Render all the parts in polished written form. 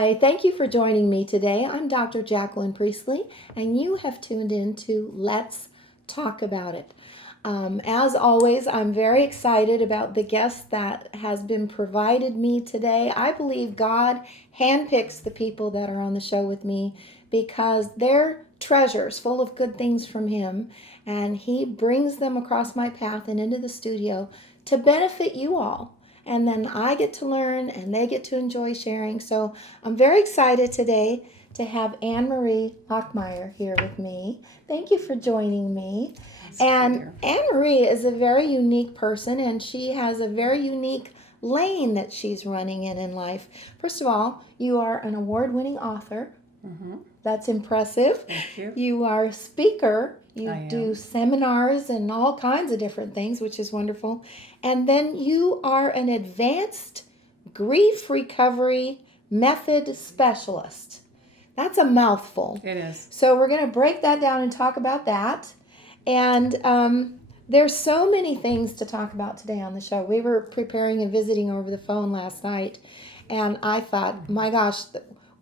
Hi, thank you for joining me today. I'm Dr. Jacqueline Priestley, and you have tuned in to Let's Talk About It. As always, I'm very excited about the guest that has been provided me today. I believe God handpicks the people that are on the show with me because they're treasures full of good things from Him, and He brings them across my path and into the studio to benefit you all. And then I get to learn and they get to enjoy sharing. So I'm very excited today to have Anne-Marie Lockmyer here with me. Thank you for joining me. And Anne-Marie is a very unique person, and she has a very unique lane that she's running in life. First of all, you are an award-winning author. Mm-hmm. That's impressive. Thank you. You are a speaker. You I do am. seminars and all kinds of different things, which is wonderful. And then you are an advanced grief recovery method specialist. That's a mouthful. It is. So we're going to break that down and talk about that. And there's so many things to talk about today on the show. We were preparing and visiting over the phone last night, and I thought, my gosh,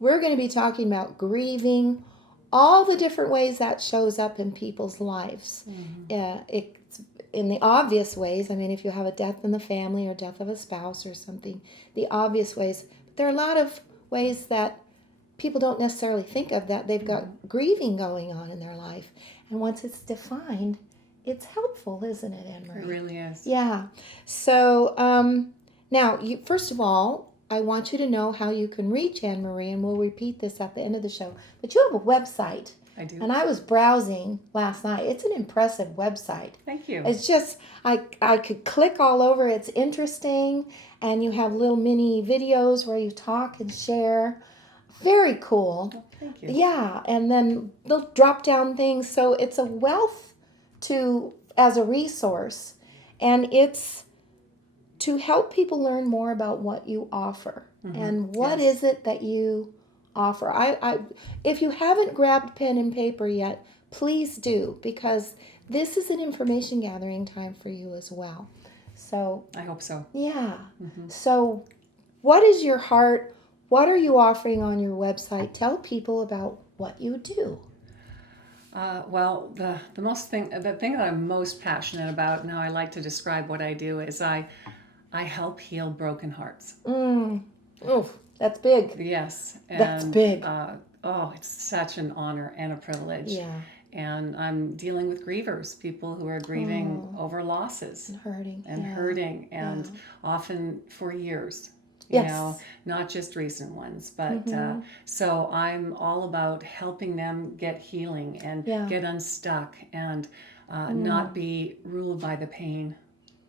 we're going to be talking about grieving, all the different ways that shows up in people's lives. Mm-hmm. It's in the obvious ways. I mean, if you have a death in the family or death of a spouse or something, the obvious ways. But there are a lot of ways that people don't necessarily think of, that they've got grieving going on in their life. And once it's defined, it's helpful, isn't it, Anne-Marie? It really is. Yeah. So now, first of all, I want you to know how you can reach Anne-Marie, and we'll repeat this at the end of the show. But you have a website. I do. And I was browsing last night. It's an impressive website. Thank you. It's just, I could click all over. It's interesting. And you have little mini videos where you talk and share. Very cool. Oh, thank you. Yeah. And then little drop down things. So it's a wealth as a resource. And it's to help people learn more about what you offer. Mm-hmm. And what is it that you offer. I if you haven't grabbed pen and paper yet, please do, because this is an information gathering time for you as well. So I hope so. Yeah. Mm-hmm. So what is your heart? What are you offering on your website? Tell people about what you do. Well, the thing that I'm most passionate about, and how I like to describe what I do, is I help heal broken hearts. Oof. That's big. Yes. And, that's big. It's such an honor and a privilege. Yeah. And I'm dealing with grievers, people who are grieving over losses. And hurting, and often for years. Yes. Not just recent ones, but so I'm all about helping them get healing and get unstuck and not be ruled by the pain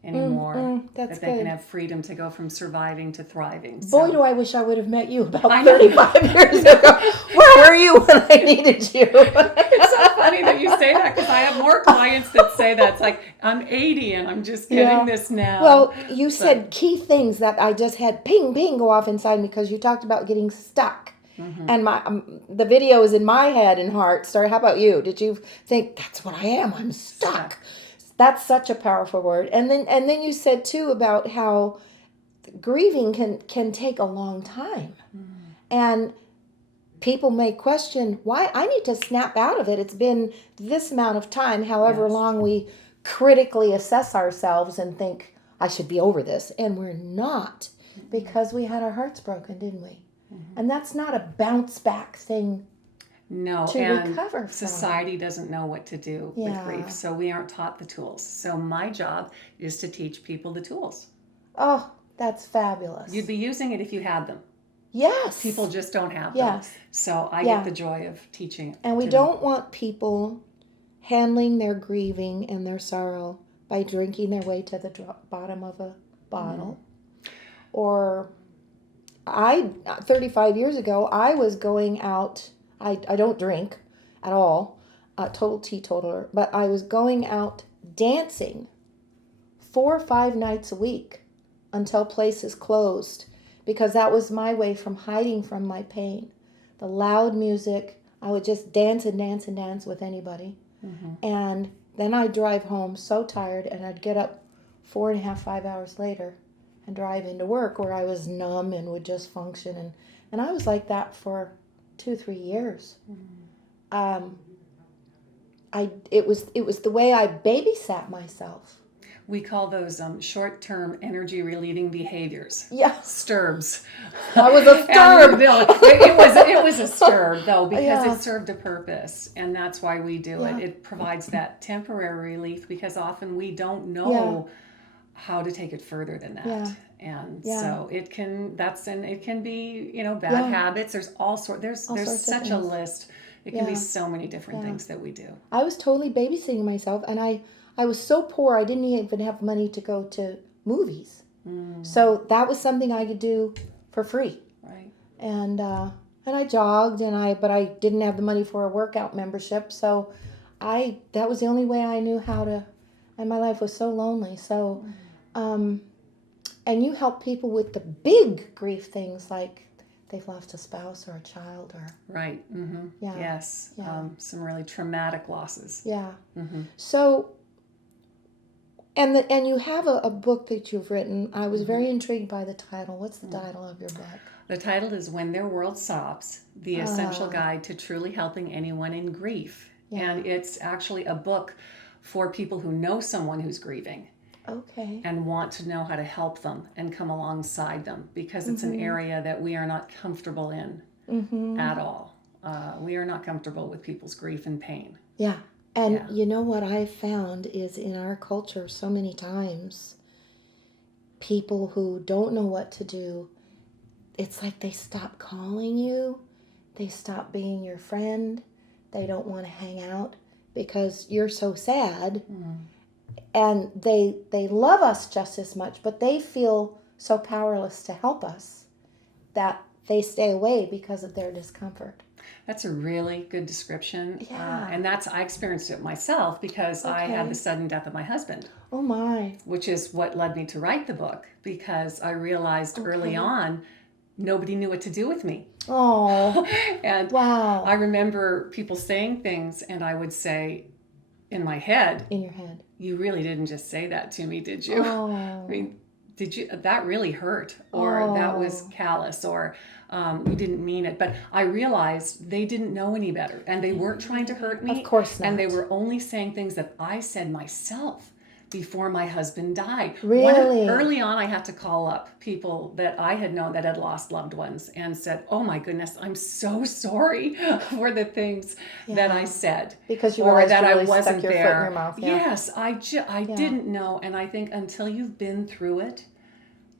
anymore. That's that they good. can have freedom to go from surviving to thriving. Boy, do I wish I would have met you about 35 years ago. Where were you when I needed you? It's so funny that you say that, because I have more clients that say that. It's like, I'm 80 and I'm just getting this now. Well, you said key things that I just had ping, ping go off inside me, because you talked about getting stuck. Mm-hmm. And the video is in my head and heart. Sorry, how about you? Did you think, that's what I am? I'm stuck. That's such a powerful word. And then you said too about how grieving can take a long time. And people may question, why I need to snap out of it. It's been this amount of time, however long we critically assess ourselves and think, I should be over this. And we're not, because we had our hearts broken, didn't we? And that's not a bounce back thing. No, to and recover from. Society doesn't know what to do with grief, so we aren't taught the tools. So my job is to teach people the tools. Oh, that's fabulous. You'd be using it if you had them. Yes. People just don't have them. Yes. So I get the joy of teaching it. And we don't want people handling their grieving and their sorrow by drinking their way to the bottom of a bottle. Or 35 years ago, I was going out. I don't drink at all, total teetotaler, but I was going out dancing 4 or 5 nights a week until places closed, because that was my way from hiding from my pain. The loud music, I would just dance and dance and dance with anybody. And then I'd drive home so tired, and I'd get up 4.5, 5 hours later and drive into work, where I was numb and would just function. And And I was like that for 2-3 years. It was the way I babysat myself. We call those short-term energy relieving behaviors. Yeah. STIRBs. I was a stirb. It was a stirb though, because Yeah. it served a purpose, and that's why we do Yeah. it. It provides that temporary relief because often we don't know how to take it further than that. Yeah. And Yeah. so it can be, bad Yeah. habits. There's there's sorts of such a things. list. It can be Yeah. so many different things that we do. I was totally babysitting myself, and I was so poor I didn't even have money to go to movies. So that was something I could do for free. Right. And I jogged, but I didn't have the money for a workout membership, so that was the only way I knew how to. And my life was so lonely. So, and you help people with the big grief things like they've lost a spouse or a child or right. Yeah. Yes. Yeah. Some really traumatic losses. Yeah. So, and you have a book that you've written. I was very intrigued by the title. What's the title of your book? The title is When Their World Stops, The Essential Guide to Truly Helping Anyone in Grief. Yeah. And it's actually a book for people who know someone who's grieving. Okay. And want to know how to help them and come alongside them, because it's an area that we are not comfortable in at all. We are not comfortable with people's grief and pain. Yeah. And you know what I've found is in our culture so many times, people who don't know what to do, it's like they stop calling you, they stop being your friend, they don't want to hang out because you're so sad. And they love us just as much, but they feel so powerless to help us that they stay away because of their discomfort. That's a really good description. Yeah. And I experienced it myself because I had the sudden death of my husband. Oh my. Which is what led me to write the book, because I realized early on nobody knew what to do with me. Oh. And wow. I remember people saying things, and I would say in my head, in your head, you really didn't just say that to me, did you? Oh. I mean, did you? That really hurt, or that was callous, or you didn't mean it. But I realized they didn't know any better, and they weren't trying to hurt me. Of course not. And they were only saying things that I said myself before my husband died. Really? Early on, I had to call up people that I had known that had lost loved ones and said, oh my goodness, I'm so sorry for the things that I said. Because you or that really I wasn't stuck your there. Foot in your mouth. Yeah. Yes, I didn't know. And I think until you've been through it,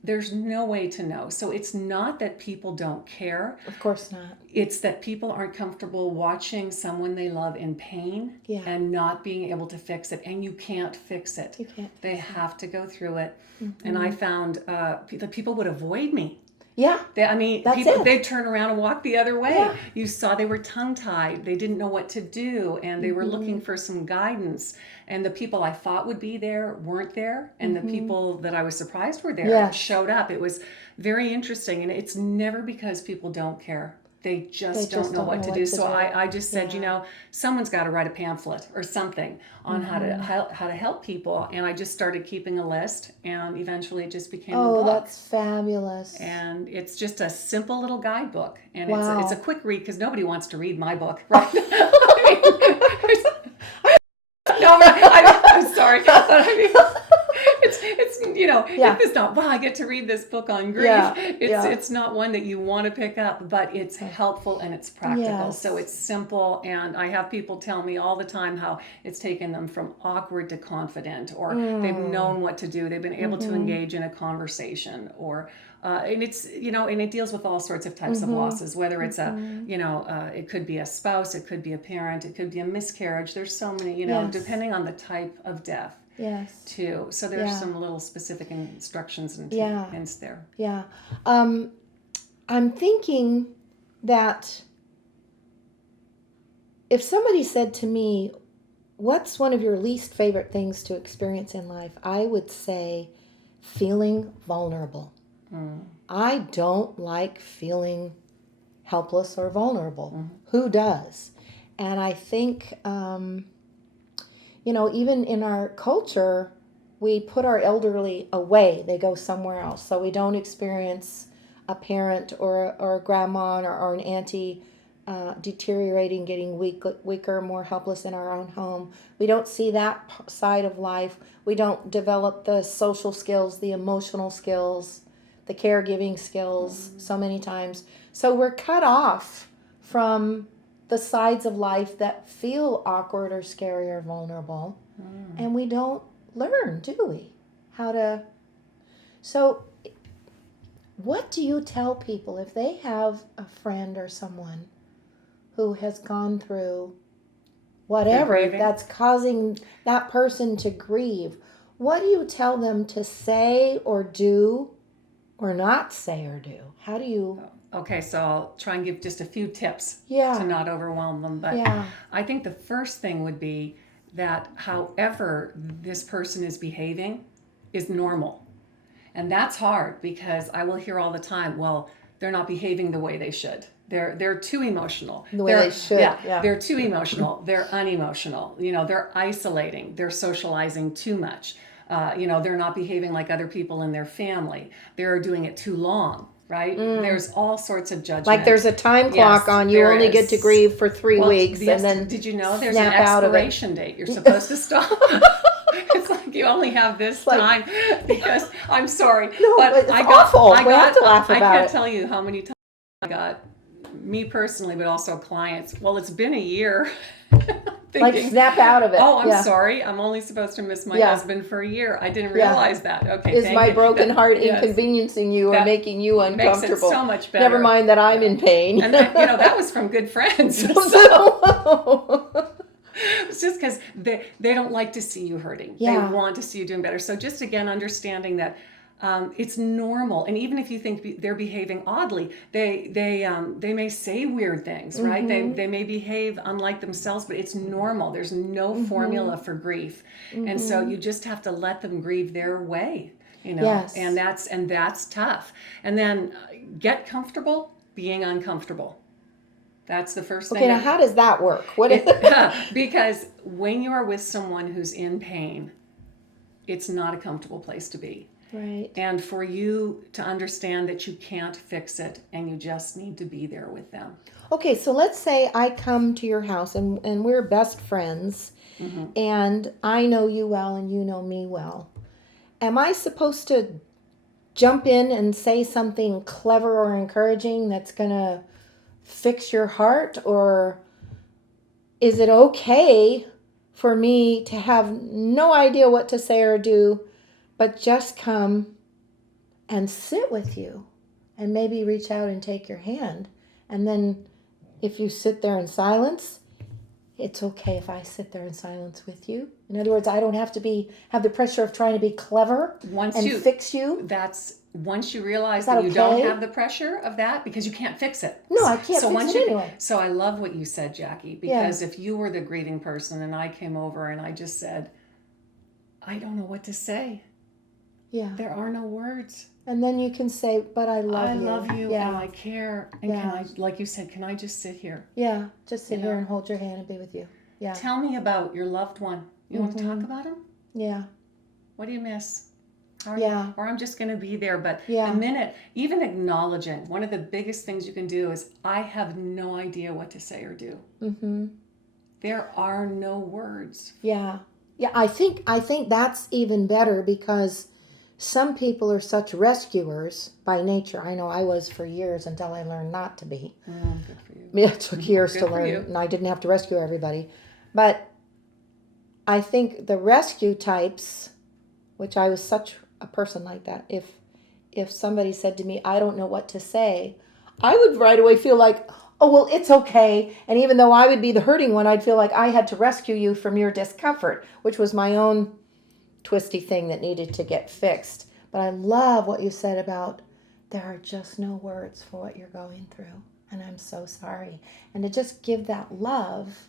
there's no way to know. So it's not that people don't care. Of course not. It's that people aren't comfortable watching someone they love in pain and not being able to fix it. And you can't fix it. You can't. They have to go through it. And I found that people would avoid me. Yeah. They'd turn around and walk the other way. Yeah. You saw they were tongue-tied. They didn't know what to do, and they were looking for some guidance. And the people I thought would be there weren't there, and the people that I was surprised were there showed up. It was very interesting, and it's never because people don't care. They just don't know what to do. So I just said, someone's got to write a pamphlet or something on how to help people. And I just started keeping a list, and eventually it just became a book. Oh, that's fabulous. And it's just a simple little guidebook. And Wow. it's a quick read because nobody wants to read my book, right? I'm sorry. But I mean, it's if it's not, I get to read this book on grief. It's not one that you want to pick up, but it's helpful and it's practical. Yes. So it's simple, and I have people tell me all the time how it's taken them from awkward to confident, or they've known what to do. They've been able to engage in a conversation, or and it's and it deals with all sorts of types of losses, whether it's it could be a spouse, it could be a parent, it could be a miscarriage. There's so many, depending on the type of death. Yes. Too. So there's some little specific instructions and hints there. Yeah. I'm thinking that if somebody said to me, what's one of your least favorite things to experience in life? I would say feeling vulnerable. I don't like feeling helpless or vulnerable. Who does? And I think, even in our culture, we put our elderly away. They go somewhere else. So we don't experience a parent or a grandma or an auntie deteriorating, getting weaker, more helpless in our own home. We don't see that side of life. We don't develop the social skills, the emotional skills, the caregiving skills so many times. So we're cut off from the sides of life that feel awkward or scary or vulnerable. And we don't learn, do we? How to. So what do you tell people if they have a friend or someone who has gone through whatever that's causing that person to grieve? What do you tell them to say or do or not say or do? How do you... Okay, so I'll try and give just a few tips Yeah. to not overwhelm them. But Yeah. I think the first thing would be that however this person is behaving is normal. And that's hard because I will hear all the time, well, they're not behaving the way they should. They're too emotional. The way they should. Yeah, they're too emotional. They're unemotional. They're isolating. They're socializing too much. They're not behaving like other people in their family. They're doing it too long, right? There's all sorts of judgment. Like there's a time clock on. You only get to grieve for 3 weeks, and then did you know there's an snap out of it. expiration date? You're supposed to stop. It's like you only have this time because I'm sorry, No, but it's awful. We have to laugh I about can't it. tell you how many times I got, me personally, but also clients. Well, it's been a year. Thinking, like snap out of it. Oh, I'm sorry. I'm only supposed to miss my husband for a year. I didn't realize that. Okay, Is my broken heart yes. inconveniencing you or making you uncomfortable? Makes it so much better. Never mind that I'm in pain. And that was from good friends. It's just because they don't like to see you hurting. Yeah. They want to see you doing better. So just again, understanding that it's normal. And even if you think they're behaving oddly, they may say weird things, right? They may behave unlike themselves, but it's normal. There's no formula for grief. And so you just have to let them grieve their way, Yes. and that's tough. And then get comfortable being uncomfortable. That's the first thing. Okay, now how does that work? Because when you are with someone who's in pain, it's not a comfortable place to be. Right. And for you to understand that you can't fix it and you just need to be there with them. Okay, so let's say I come to your house and we're best friends and I know you well and you know me well. Am I supposed to jump in and say something clever or encouraging that's going to fix your heart, or is it okay for me to have no idea what to say or do, but just come and sit with you and maybe reach out and take your hand? And then if you sit there in silence, it's okay if I sit there in silence with you. In other words, I don't have to have the pressure of trying to be clever fix you. Once you realize that you don't have the pressure of that, because you can't fix it. No, I can't fix it anyway. So I love what you said, Jackie, because if you were the grieving person and I came over and I just said, I don't know what to say. Yeah. There are no words. And then you can say, but I love you. I love you and I care. And can I, like you said, can I just sit here? Yeah, just sit here and hold your hand and be with you. Yeah. Tell me about your loved one. You want to talk about him? Yeah. What do you miss? Or I'm just going to be there. But the minute, even acknowledging, one of the biggest things you can do is, I have no idea what to say or do. There are no words. Yeah. Yeah, I think that's even better, because some people are such rescuers by nature. I know I was for years until I learned not to be. Good for you. It took years to learn, and I didn't have to rescue everybody. But I think the rescue types, which I was such a person like that, if somebody said to me, I don't know what to say, I would right away feel like, oh, well, it's okay. And even though I would be the hurting one, I'd feel like I had to rescue you from your discomfort, which was my own twisty thing that needed to get fixed. But I love what you said about, there are just no words for what you're going through, and I'm so sorry. And to just give that love,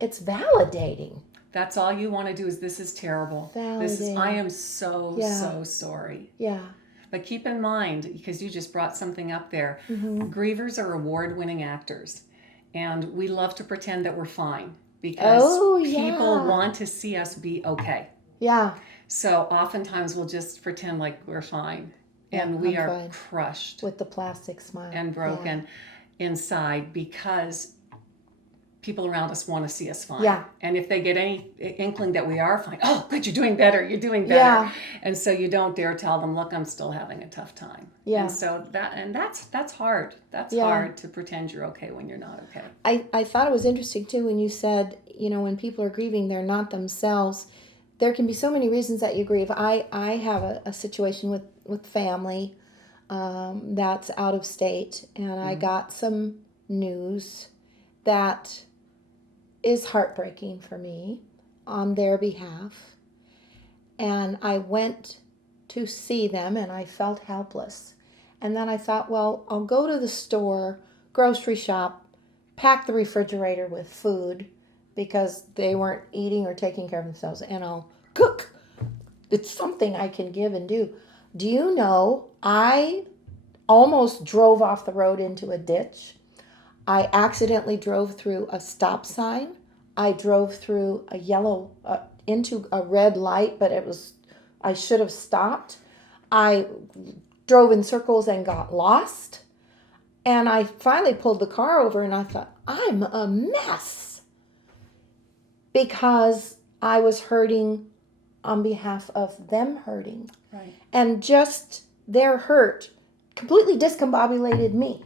it's validating. That's all you want to do is, this is terrible. I am so sorry. Yeah. But keep in mind, because you just brought something up there, grievers are award-winning actors. And we love to pretend that we're fine, because people want to see us be okay. Yeah. So oftentimes we'll just pretend like we're fine. and we I'm are fine. crushed With the plastic smile. and broken inside because people around us want to see us fine. Yeah. And if they get any inkling that we are fine, oh, good, you're doing better. Yeah. And so you don't dare tell them, look, I'm still having a tough time. Yeah. And so that's hard. That's hard to pretend you're okay when you're not okay. I thought it was interesting too when you said, when people are grieving, they're not themselves. There can be so many reasons that you grieve. I have a situation with family that's out of state, and I got some news that is heartbreaking for me on their behalf. And I went to see them and I felt helpless. And then I thought, well, I'll go to the store, grocery shop, pack the refrigerator with food because they weren't eating or taking care of themselves, and I'll cook. It's something I can give and do. Do you know, I almost drove off the road into a ditch. I accidentally drove through a stop sign. I drove through a yellow, into a red light, but I should have stopped. I drove in circles and got lost. And I finally pulled the car over and I thought, I'm a mess. Because I was hurting on behalf of them hurting. Right. And just their hurt completely discombobulated me.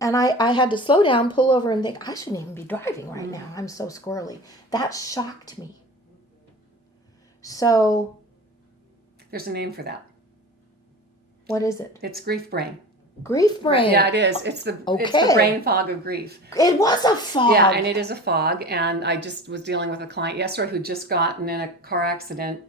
And I had to slow down, pull over, and think, I shouldn't even be driving right now. I'm so squirrely. That shocked me. So. There's a name for that. What is it? It's grief brain. Grief brain. Yeah, it is. It's the brain fog of grief. It was a fog. Yeah, and it is a fog. And I just was dealing with a client yesterday who'd just gotten in a car accident.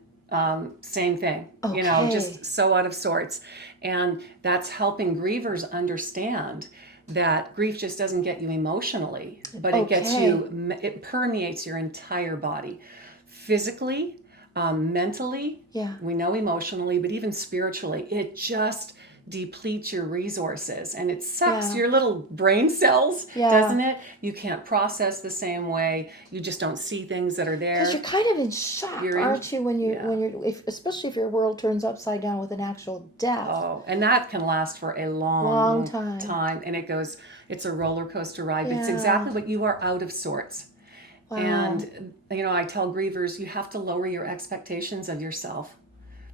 Same thing. Okay. Just so out of sorts. And that's helping grievers understand that grief just doesn't get you emotionally, but it gets you, it permeates your entire body. Physically, mentally, we know emotionally, but even spiritually, it just depletes your resources and it sucks your little brain cells, doesn't it? You can't process the same way. You just don't see things that are there. Because you're kind of in shock, aren't you? When especially if your world turns upside down with an actual death. Oh, and that can last for a long time. And it's a roller coaster ride. But it's exactly what you are out of sorts. Wow. And I tell grievers, you have to lower your expectations of yourself.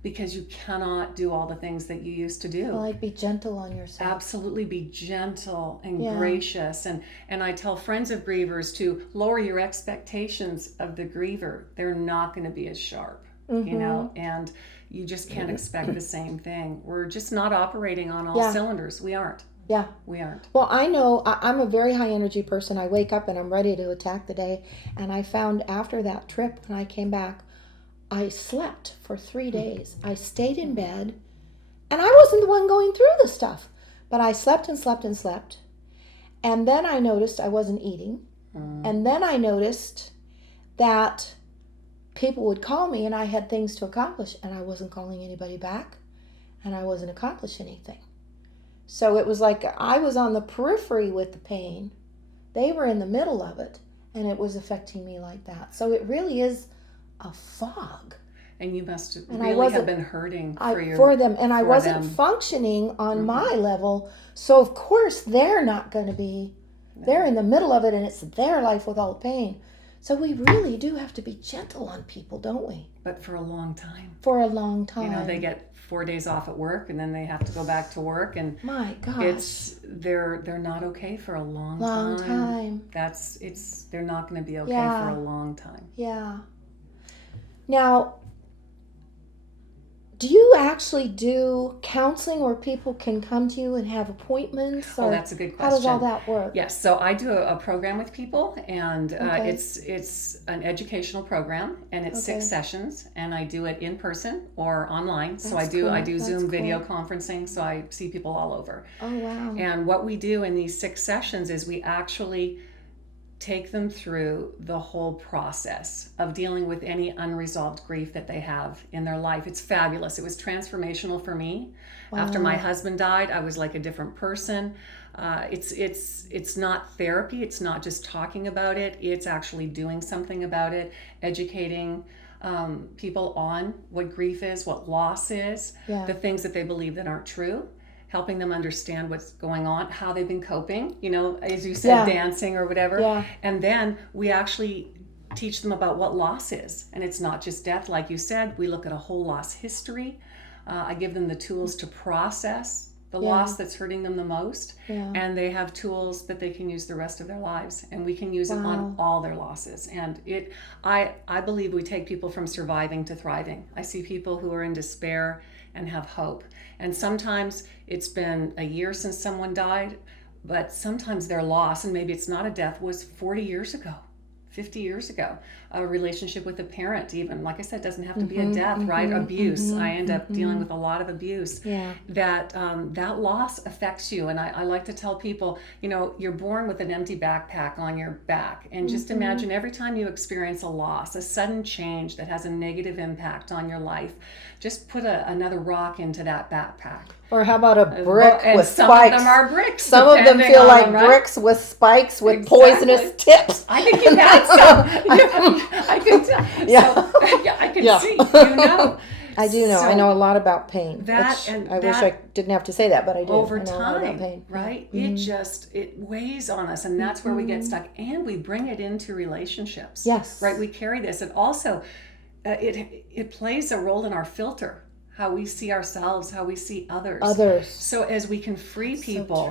Because you cannot do all the things that you used to do. Like be gentle on yourself. Absolutely be gentle and gracious. And I tell friends of grievers to lower your expectations of the griever. They're not going to be as sharp, and you just can't expect the same thing. We're just not operating on all cylinders. We aren't. Yeah. We aren't. Well, I know I'm a very high energy person. I wake up and I'm ready to attack the day. And I found after that trip, when I came back, I slept for 3 days. I stayed in bed, and I wasn't the one going through the stuff, but I slept and slept and slept. And then I noticed I wasn't eating. And then I noticed that people would call me and I had things to accomplish, and I wasn't calling anybody back, and I wasn't accomplishing anything. So it was like I was on the periphery with the pain. They were in the middle of it, and it was affecting me like that. So it really is a fog. And you must really have been hurting for them. And I wasn't functioning on my level. So of course they're not going to be, they're in the middle of it and it's their life with all the pain. So we really do have to be gentle on people, don't we? But for a long time. For a long time. They get 4 days off at work and then they have to go back to work, and my gosh, they're not okay for a long time. They're not going to be okay for a long time. Yeah. Now, do you actually do counseling where people can come to you and have appointments? Oh, that's a good question. How does all that work? Yes, so I do a program with people, and it's an educational program, and it's 6 sessions, and I do it in person or online. So I do Zoom video conferencing, so I see people all over. Oh, wow. And what we do in these 6 sessions is we actually take them through the whole process of dealing with any unresolved grief that they have in their life. It's fabulous. It was transformational for me. Wow. After my husband died, I was like a different person. It's not therapy. It's not just talking about it. It's actually doing something about it, educating people on what grief is, what loss is, the things that they believe that aren't true, helping them understand what's going on, how they've been coping, as you said, dancing or whatever. And then we actually teach them about what loss is. And it's not just death, like you said. We look at a whole loss history. I give them the tools to process the loss that's hurting them the most. And they have tools that they can use the rest of their lives. And we can use it on all their losses. And I believe we take people from surviving to thriving. I see people who are in despair and have hope. And sometimes it's been a year since someone died, but sometimes their loss, and maybe it's not a death, was 40 years ago. 50 years ago, a relationship with a parent, even, like I said, doesn't have to be a death, right? Abuse. I end up dealing with a lot of abuse. That loss affects you. And I like to tell people, you're born with an empty backpack on your back. And just imagine every time you experience a loss, a sudden change that has a negative impact on your life, just put another rock into that backpack. Or how about a brick with some spikes? Some of them are bricks. Some of them feel like bricks with spikes with poisonous tips. I think you've had some. I can tell. I can see. I do know. So I know a lot about pain. I wish I didn't have to say that, but I do. Over I know time, a lot about pain. right? It weighs on us, and that's where we get stuck. And we bring it into relationships. Yes. Right. We carry this, and also, it plays a role in our filter. How we see ourselves, how we see others. So as we can free people,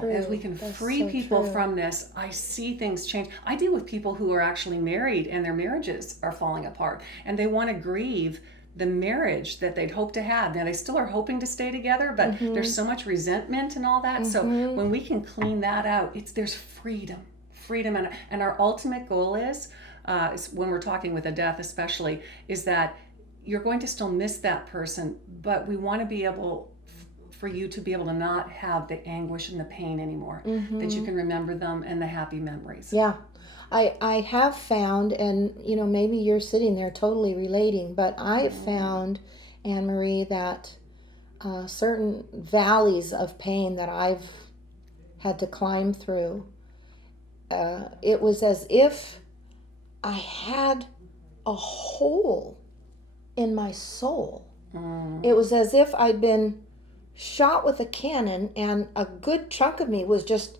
from this, I see things change. I deal with people who are actually married and their marriages are falling apart, and they want to grieve the marriage that they'd hoped to have. Now they still are hoping to stay together, but there's so much resentment and all that. So when we can clean that out, there's freedom, and our ultimate goal is when we're talking with a death, especially, is that you're going to still miss that person, but we want to be able for you to be able to not have the anguish and the pain anymore, that you can remember them and the happy memories. Yeah. I have found, and maybe you're sitting there totally relating, but I've found, Anne Marie, that certain valleys of pain that I've had to climb through, it was as if I had a hole in my soul. It was as if I'd been shot with a cannon and a good chunk of me was just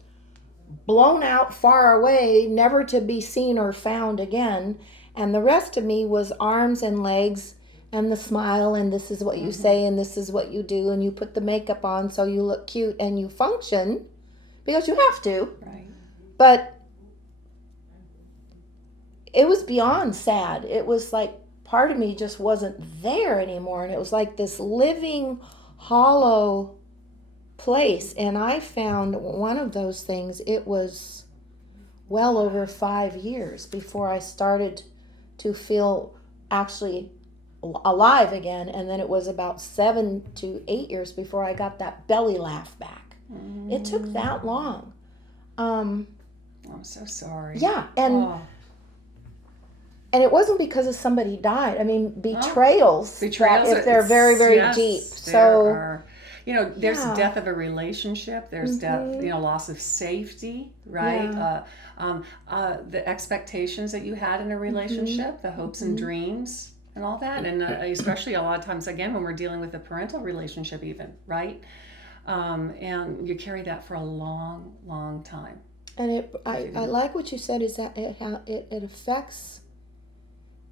blown out far away, never to be seen or found again. And the rest of me was arms and legs and the smile, and this is what you say and this is what you do, and you put the makeup on so you look cute and you function because you have to. Right. But it was beyond sad. It was like part of me just wasn't there anymore, and it was like this living, hollow place. And I found one of those things, it was well over 5 years before I started to feel actually alive again, and then it was about 7 to 8 years before I got that belly laugh back. It took that long. I'm so sorry. Yeah, and it wasn't because of somebody died. I mean, betrayals if they're very, very deep. So there's death of a relationship. There's death, loss of safety, right? The expectations that you had in a relationship, the hopes and dreams, and all that, and especially a lot of times, again, when we're dealing with a parental relationship, even, right? And you carry that for a long, long time. And I like what you said, is that it affects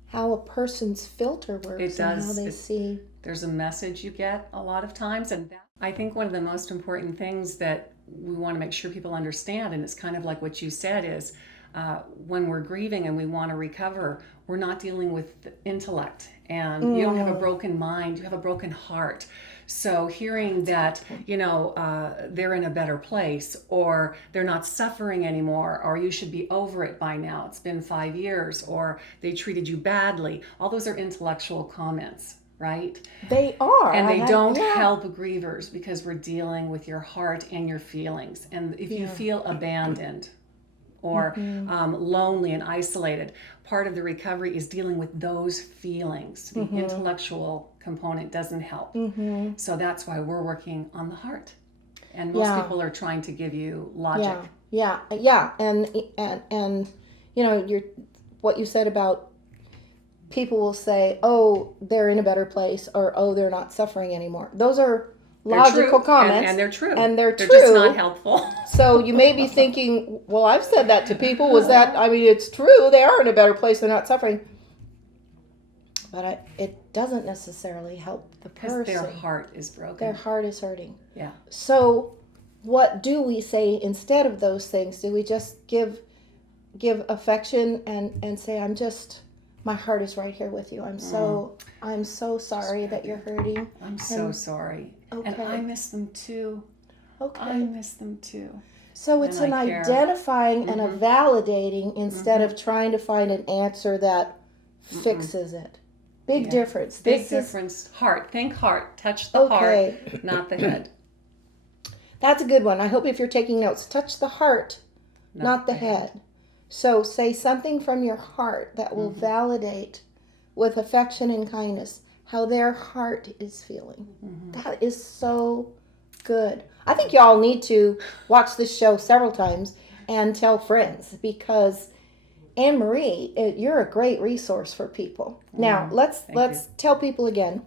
how a person's filter works. It does. And how they see. There's a message you get a lot of times, and I think one of the most important things that we want to make sure people understand, and it's kind of like what you said, is when we're grieving and we want to recover, we're not dealing with the intellect, and you don't have a broken mind, you have a broken heart. So hearing that, they're in a better place, or they're not suffering anymore, or you should be over it by now, it's been 5 years, or they treated you badly, all those are intellectual comments, right? They are. And they don't help grievers, because we're dealing with your heart and your feelings. And if you feel abandoned or lonely and isolated, part of the recovery is dealing with those feelings. The intellectual component doesn't help. So that's why we're working on the heart. And most people are trying to give you logic. Yeah. And what you said about people will say, oh, they're in a better place, or oh, they're not suffering anymore. Those are logical comments. And they're true. And they're true. Just not helpful. So you may be thinking, well, I've said that to people. Was that, I mean, it's true. They are in a better place. They're not suffering. But it doesn't necessarily help the person. Because their heart is broken. Their heart is hurting. Yeah. So what do we say instead of those things? Do we just give affection and say, my heart is right here with you. I'm so sorry that you're hurting. I'm so sorry. Okay. And I miss them too. Okay. I miss them too. So it's an identifying and a validating instead of trying to find an answer that fixes it. Big difference. Big difference. Heart. Think heart. Touch the heart, not the head. That's a good one. I hope if you're taking notes, touch the heart, not the head. So say something from your heart that will validate with affection and kindness how their heart is feeling. That is so good. I think y'all need to watch this show several times and tell friends, because Anne Marie, you're a great resource for people. Now let's tell people again.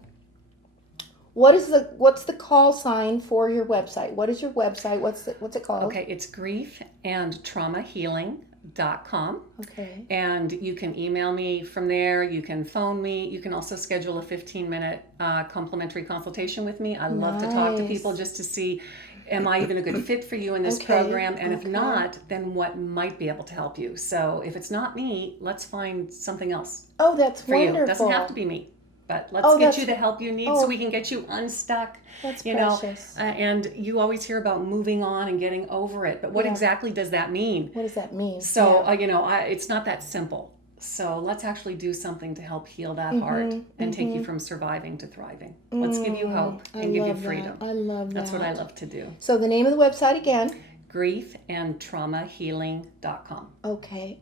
What's the call sign for your website? What is your website? What's it called? Okay, it's griefandtraumahealing.com. Okay. And you can email me from there. You can phone me. You can also schedule a 15-minute complimentary consultation with me. I love to talk to people just to see, am I even a good fit for you in this program? And if not, then what might be able to help you? So if it's not me, let's find something else. Oh, that's for wonderful. You. It doesn't have to be me. But let's get you the help you need so we can get you unstuck. That's precious. And you always hear about moving on and getting over it. But what exactly does that mean? What does that mean? So, it's not that simple. So let's actually do something to help heal that heart and take you from surviving to thriving. Let's give you hope and give you freedom. I love that. That's what I love to do. So the name of the website again? griefandtraumahealing.com. Okay.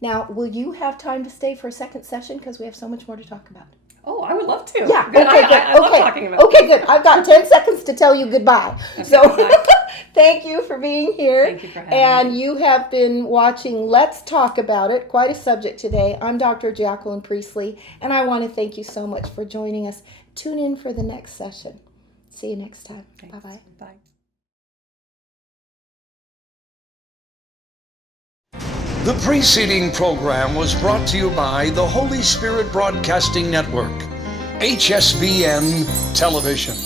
Now, will you have time to stay for a second session? Because we have so much more to talk about. Oh, I would love to. Yeah, good. I love talking about it. Okay, good. I've got 10 seconds to tell you goodbye. Okay, so thank you for being here. Thank you for having me. You have been watching Let's Talk About It. Quite a subject today. I'm Dr. Jacqueline Priestley, and I want to thank you so much for joining us. Tune in for the next session. See you next time. Thanks. Bye-bye. Bye. The preceding program was brought to you by the Holy Spirit Broadcasting Network, HSBN Television.